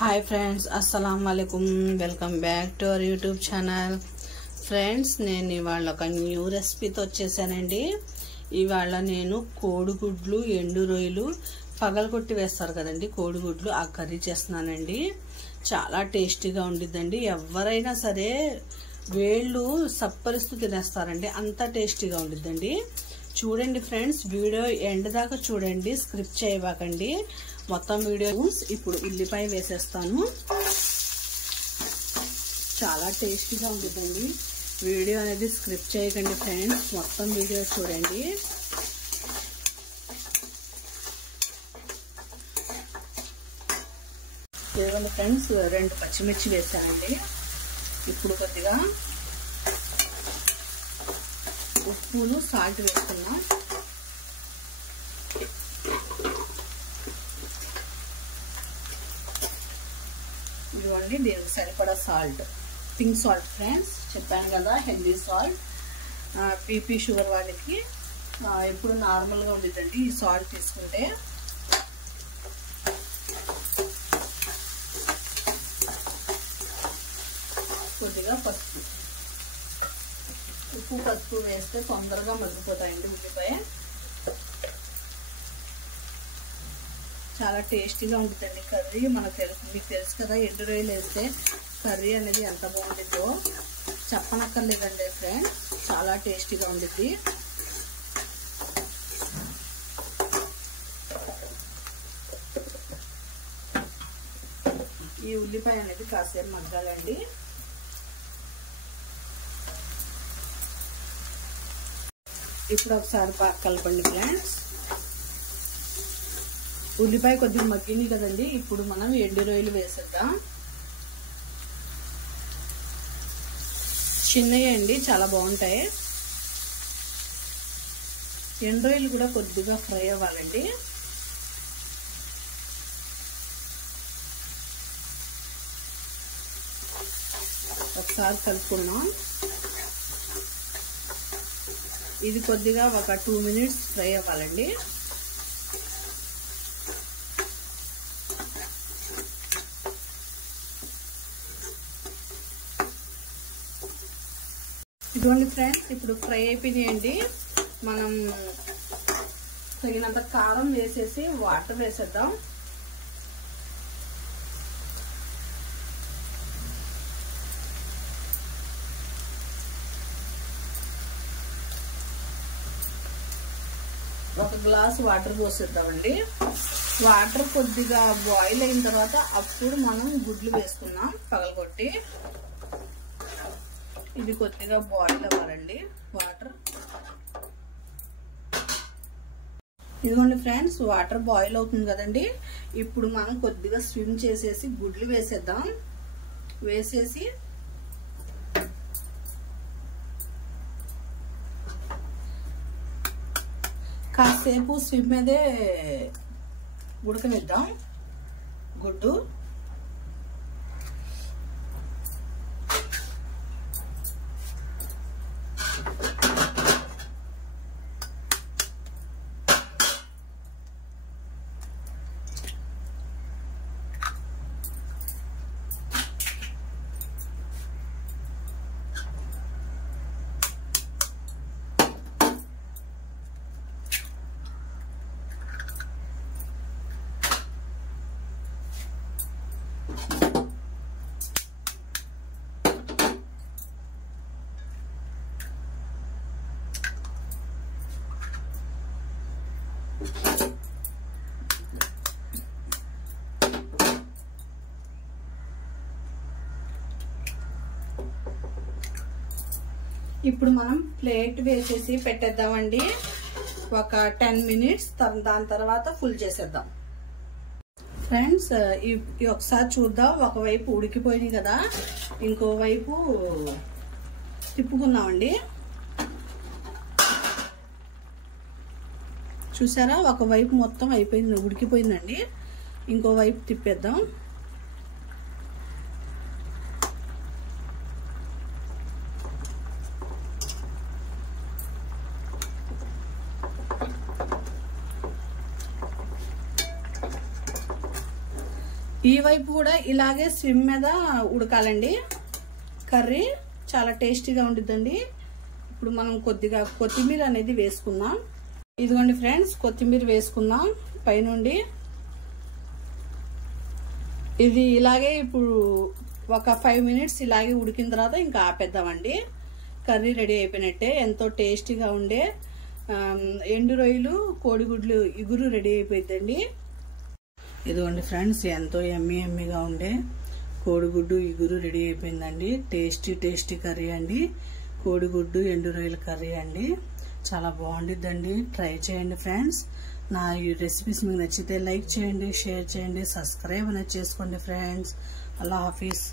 Hi friends, అస్సలం వాలేకుమ్. Welcome back to our YouTube channel. Friends, నేను ఇవాళ ఒక న్యూ రెసిపీతో వచ్చేసానండి. ఇవాళ నేను కోడిగుడ్లు, ఎండు రొయ్యలు పగలగొట్టి వేస్తారు కదండి కోడిగుడ్లు, ఆ కర్రీ చేస్తున్నానండి. చాలా టేస్టీగా ఉండిద్దండి. ఎవరైనా సరే వేళ్ళు సప్పరిస్తూ తినేస్తారండి, అంత టేస్టీగా ఉండిద్దండి. చూడండి ఫ్రెండ్స్, వీడియో ఎండ్ దాకా చూడండి, స్క్రిప్ట్ చేయబాకండి. మొత్తం వీడియో. ఇప్పుడు ఉల్లిపాయ వేసేస్తాను. చాలా టేస్టీగా ఉంటుందండి. వీడియో అనేది స్క్రిప్ట్ చేయకండి ఫ్రెండ్స్, మొత్తం వీడియో చూడండి. ఇదిగోండి ఫ్రెండ్స్, 2 పచ్చిమిర్చి వేసానండి. ఇప్పుడు కొద్దిగా ఉప్పును సాల్ట్ వేసుకున్నాం. ఇదిగోండి, దీనికి సరిపడా సాల్ట్, పింక్ సాల్ట్ ఫ్రెండ్స్, చెప్పాను కదా హెల్దీ సాల్ట్. బీపీ షుగర్ వాళ్ళకి ఎప్పుడు నార్మల్గా ఉండేదండి ఈ సాల్ట్ తీసుకుంటే. కొద్దిగా పసుపు, ఉప్పు పసుపు వేస్తే తొందరగా మగ్గిపోతాయండి ఉల్లిపాయ. చాలా టేస్టీగా ఉంటుందండి కర్రీ. మీకు తెలుసు కదా, ఎండు రొయ్యలు వేస్తే కర్రీ అనేది ఎంత బాగుంటుందో చెప్పనక్కర్లేదండి ఫ్రెండ్స్, చాలా టేస్టీగా ఉంటుంది. ఈ ఉల్లిపాయ అనేది కాసేపు మగ్గాలండి. ఇప్పుడు ఒకసారి బాగా కలపండి ఫ్రెండ్స్. ఉల్లిపాయ కొద్దిగా మగ్గింది కదండి, ఇప్పుడు మనం ఎండు రొయ్యలు వేసేద్దాం. చిన్నవి అండి, చాలా బాగుంటాయి. ఎండు రొయ్యలు కూడా కొద్దిగా ఫ్రై అవ్వాలండి. ఒకసారి కలుపుకున్నాం. ఇది కొద్దిగా ఒక 2 మినిట్స్ ఫ్రై అవ్వాలండి. ఇదిగోండి ఫ్రెండ్స్, ఇప్పుడు ఫ్రై అయిపోయినాయండి. మనం తగినంత కారం వేసేసి వాటర్ వేసేద్దాం. ఒక గ్లాస్ వాటర్ పోసేద్దామండి. వాటర్ కొద్దిగా బాయిల్ అయిన తర్వాత అప్పుడు మనం గుడ్లు వేసుకున్నాం పగలగొట్టి. ఇది కొద్దిగా బాయిల్ అవ్వాలండి వాటర్. ఇదిగోండి ఫ్రెండ్స్, వాటర్ బాయిల్ అవుతుంది కదండి. ఇప్పుడు మనం కొద్దిగా స్విమ్ చేసేసి గుడ్లు వేసేద్దాం. వేసేసి కాసేపు స్విమ్ మీదే ఉడకనిద్దాం గుడ్డు. ఇప్పుడు మనం ప్లేట్ వేసేసి పెట్టేద్దామండి. ఒక 10 మినిట్స్, దాని తర్వాత ఫుల్ చేసేద్దాం. ఫ్రెండ్స్, ఒకసారి చూద్దాం. ఒకవైపు ఉడికిపోయింది కదా, ఇంకోవైపు తిప్పుకున్నామండి. చూసారా, ఒకవైపు మొత్తం అయిపోయింది, ఉడికిపోయిందండి. ఇంకోవైపు తిప్పేద్దాం. ఈ వైపు కూడా ఇలాగే స్విమ్ మీద ఉడకాలండి. కర్రీ చాలా టేస్టీగా ఉండిద్దండి. ఇప్పుడు మనం కొద్దిగా కొత్తిమీర అనేది వేసుకుందాం. ఇదిగోండి ఫ్రెండ్స్, కొత్తిమీర వేసుకుందాం పైనుండి. ఇది ఇలాగే ఇప్పుడు ఒక 5 మినిట్స్ ఇలాగే ఉడికిన తర్వాత ఇంకా ఆపేద్దామండి. కర్రీ రెడీ అయిపోయినట్టే. ఎంతో టేస్టీగా ఉండే ఎండు రొయ్యలు కోడిగుడ్లు ఇగురు రెడీ అయిపోయిందండి. ఇదిగోండి ఫ్రెండ్స్, ఎంతో ఎమ్మీగా ఉండే కోడిగుడ్డు ఇగురు రెడీ అయిపోయిందండి. టేస్టీ కర్రీ అండి. కోడిగుడ్డు ఎండు రొయ్యల కర్రీ అండి. చాలా బాగుండిద్దండి. ట్రై చేయండి ఫ్రెండ్స్. నా ఈ రెసిపీస్ మీకు నచ్చితే లైక్ చేయండి, షేర్ చేయండి, సబ్స్క్రైబ్ అనేది చేసుకోండి ఫ్రెండ్స్. అల్లా హాఫీజ్.